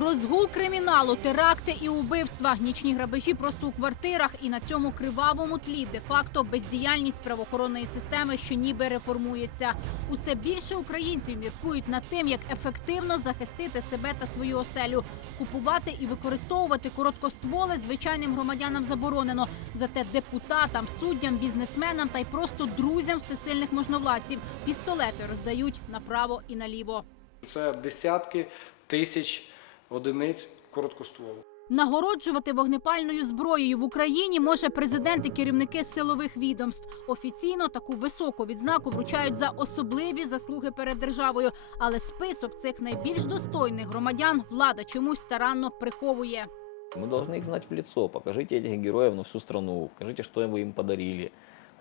Розгул криміналу, теракти і убивства, нічні грабежі просто у квартирах, і на цьому кривавому тлі де-факто бездіяльність правоохоронної системи, що ніби реформується. Усе більше українців міркують над тим, як ефективно захистити себе та свою оселю. Купувати і використовувати короткостволи звичайним громадянам заборонено. Зате депутатам, суддям, бізнесменам та й просто друзям всесильних можновладців пістолети роздають направо і наліво. Це десятки тисяч одиниць короткостволу. Нагороджувати вогнепальною зброєю в Україні може президент і керівники силових відомств. Офіційно таку високу відзнаку вручають за особливі заслуги перед державою. Але список цих найбільш достойних громадян влада чомусь старанно приховує. Мы должны их знать в лицо. Покажите этих героев на всю страну. Покажите, что вы им подарили.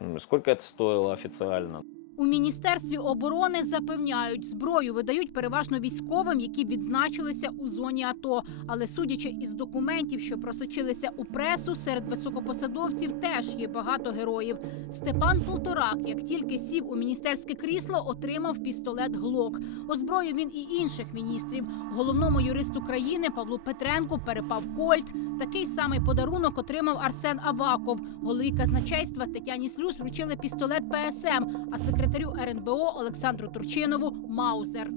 М, Сколько это стоило официально. У міністерстві оборони запевняють, зброю видають переважно військовим, які відзначилися у зоні АТО. Але судячи із документів, що просочилися у пресу, серед високопосадовців теж є багато героїв. Степан Полторак, як тільки сів у міністерське крісло, отримав пістолет Глок. Озброїв він і інших міністрів. Головному юристу країни Павлу Петренку перепав Кольт. Такий самий подарунок отримав Арсен Аваков. Голові казначейства Тетяні Слюс вручили пістолет ПСМ, а секретарю РНБО Олександру Турчинову Маузер.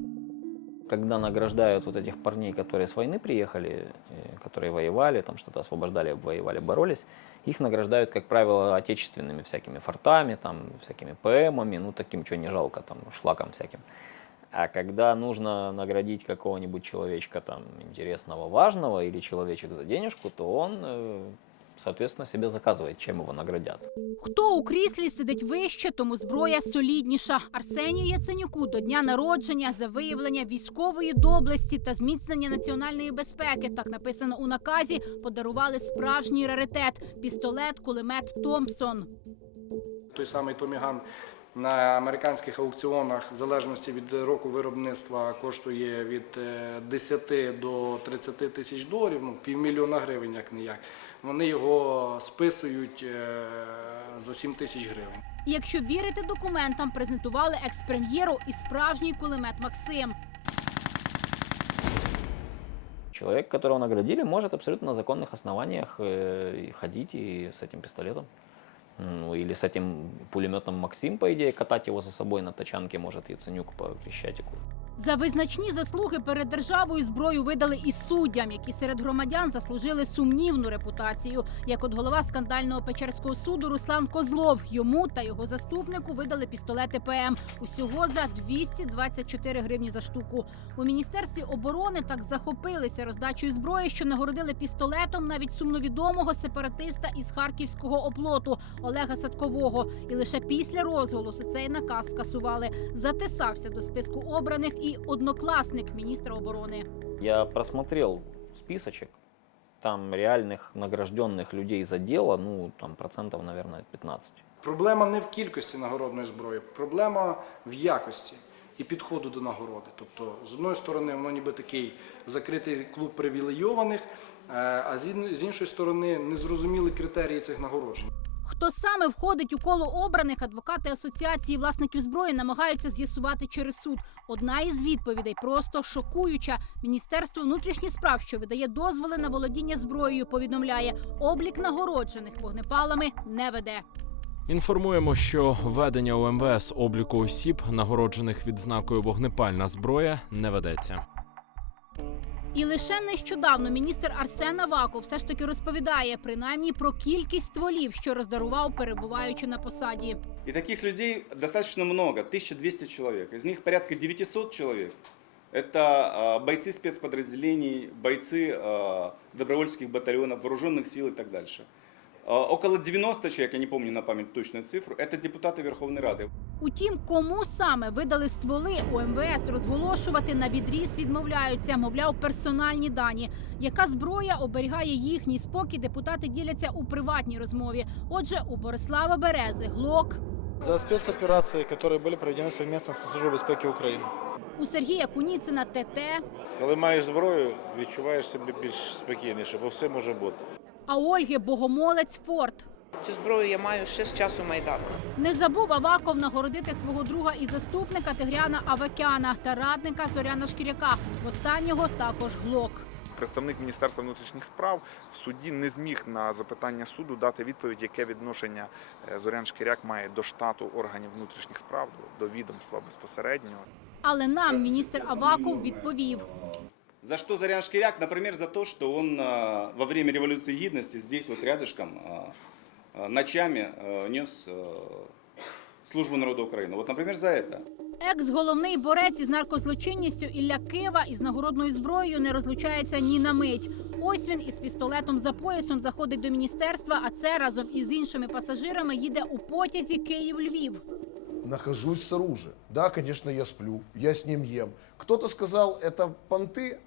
Когда награждают вот этих парней, которые с войны приехали, э, которые воевали, там что-то освобождали, воевали, боролись, их награждают, как правило, отечественными всякими фортами, там, всякими ПМами, ну, таким, что не жалко, там, шлаком всяким. А когда нужно наградить какого-нибудь человечка там интересного, важного или человечек за денежку, то он, э, соответственно, себе заказывает, чем его наградят. Хто у кріслі сидить вище, тому зброя солідніша. Арсенію Яценюку до дня народження за виявлення військової доблесті та зміцнення національної безпеки. Так написано у наказі. Подарували справжній раритет пістолет, кулемет Томпсон. Той самий Томіган на американських аукціонах, в залежності від року виробництва, коштує від е, 10 до 30 тисяч доларів, ну півмільйона гривень, як не як Вони його списують е, за 7 тисяч гривень. І якщо вірити документам, презентували екс-прем'єру і справжній кулемет Максим. Человек, которого наградили, может абсолютно на законных основаниях э, и ходить и с этим пистолетом. Ну, или с этим пулеметом Максим, по идее, катать его за собой на тачанке может Яценюк по Крещатику. За визначні заслуги перед державою зброю видали і суддям, які серед громадян заслужили сумнівну репутацію. Як от голова скандального Печерського суду Руслан Козлов. Йому та його заступнику видали пістолети ПМ усього за 224 гривні за штуку. У міністерстві оборони так захопилися роздачею зброї, що нагородили пістолетом навіть сумновідомого сепаратиста із харківського оплоту Олега Садкового. І лише після розголосу цей наказ скасували. Затисався до списку обраних і однокласник міністра оборони. Я просмотрел списочек. Там реальных награжденных людей за дело, ну, там процентов, наверное, 15. Проблема не в кількості нагородної зброї, проблема в якості і підходу до нагороди. Тобто, з одної сторони, воно ніби такий закритий клуб привілейованих, е, а з іншої сторони, незрозумілі критерії цих нагороджень. Хто саме входить у коло обраних, адвокати асоціації власників зброї намагаються з'ясувати через суд. Одна із відповідей просто шокуюча. Міністерство внутрішніх справ, що видає дозволи на володіння зброєю, повідомляє, облік нагороджених вогнепалами не веде. Інформуємо, що ведення у МВС обліку осіб, нагороджених відзнакою вогнепальна зброя, не ведеться. І лише нещодавно міністр Арсен Аваков все ж таки розповідає принаймні про кількість стволів, що роздарував, перебуваючи на посаді. И таких людей достаточно много, 1200 человек. Из них порядка 900 человек. Это а, бойцы спецподразделений, бойцы а, добровольческих батальонов, вооруженных сил и так дальше. А, около 90 человек, я не помню на память точную цифру, это депутаты Верховной Рады. Утім, кому саме видали стволи у МВС розголошувати на відріз відмовляються, мовляв, персональні дані. Яка зброя оберігає їхній спокій? Депутати діляться у приватній розмові. Отже, у Борислава Берези глок, За спецоперации, которые были проведены совместно со Службой безпеки України. у Сергія Куніцина ТТ, Коли маєш зброю, відчуваєш себе більш спокійніше, бо все може бути. а Ольги Богомолець Форт. Цю зброю я маю ще з часу майдану. Не забув Аваков нагородити свого друга і заступника Тигряна Авакяна та радника Зоряна Шкіряка. В останнього також глок. представник Міністерства внутрішніх справ в суді не зміг на запитання суду дати відповідь, яке відношення е, Зорян Шкіряк має до штату органів внутрішніх справ, до до відомства безпосередньо. Але нам міністр Аваков відповів: За что Зарян Шкиряк? Например, за то, что он а, во время революции гидности здесь вот рядышком а, а, ночами а, нес а, службу народа Украины. Вот, например, за это. Екс-головний борець із наркозлочинністю Ілля Кива із нагородною зброєю не розлучається ні на мить. Ось він із пістолетом за поясом заходить до міністерства, а це разом із іншими пасажирами їде у потязі Київ-Львів. нахожусь с оружием. Да, конечно, я сплю, я с ним ем. Кто-то сказал, это понты.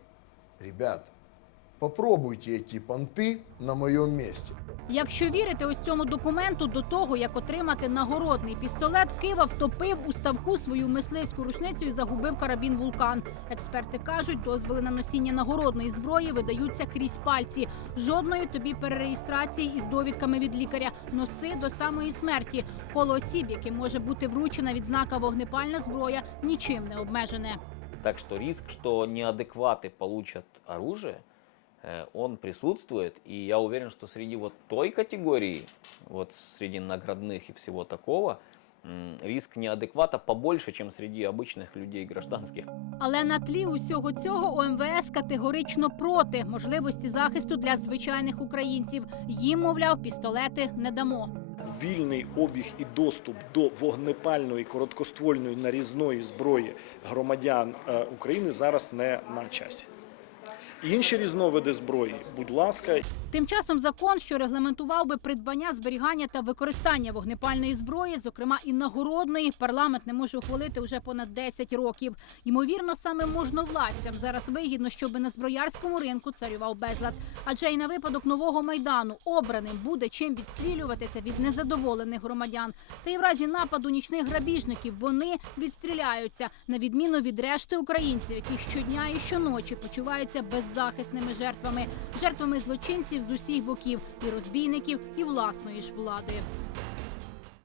Ребят, попробуйте эти понты на моем месте. Якщо вірити ось цьому документу, до того як отримати нагородний пістолет, Кива втопив у ставку свою мисливську рушницю і загубив карабін вулкан. Експерти кажуть, дозволи на носіння нагородної зброї видаються крізь пальці. Жодної тобі перереєстрації із довідками від лікаря. Носи до самої смерті. Коло осіб, яким може бути вручена відзнака вогнепальна зброя, нічим не обмежене. Так что риск, что неадекваты получат оружие, э, он присутствует. И я уверен, что среди вот той категории, вот среди наградных и всего такого, м, риск неадеквата побольше, чем среди обычных людей гражданских. Але на тлі усього цього ОМВС категорично проти можливості захисту для звичайних українців. Їм, мовляв, пістолети не дамо. вільний обіг і доступ до вогнепальної короткоствольної нарізної зброї громадян е, України зараз не на часі. Інші різновиди зброї, будь ласка, Тим часом закон, що регламентував би придбання, зберігання та використання вогнепальної зброї, зокрема і нагородної, парламент не може ухвалити вже понад 10 років. Ймовірно, саме можновладцям зараз вигідно, щоб на зброярському ринку царював безлад. Адже і на випадок нового майдану обраним буде чим відстрілюватися від незадоволених громадян. Та й в разі нападу нічних грабіжників вони відстріляються на відміну від решти українців, які щодня і щоночі почуваються беззахисними жертвами, жертвами злочинців з усіх боків і розбійників, і власної ж влади.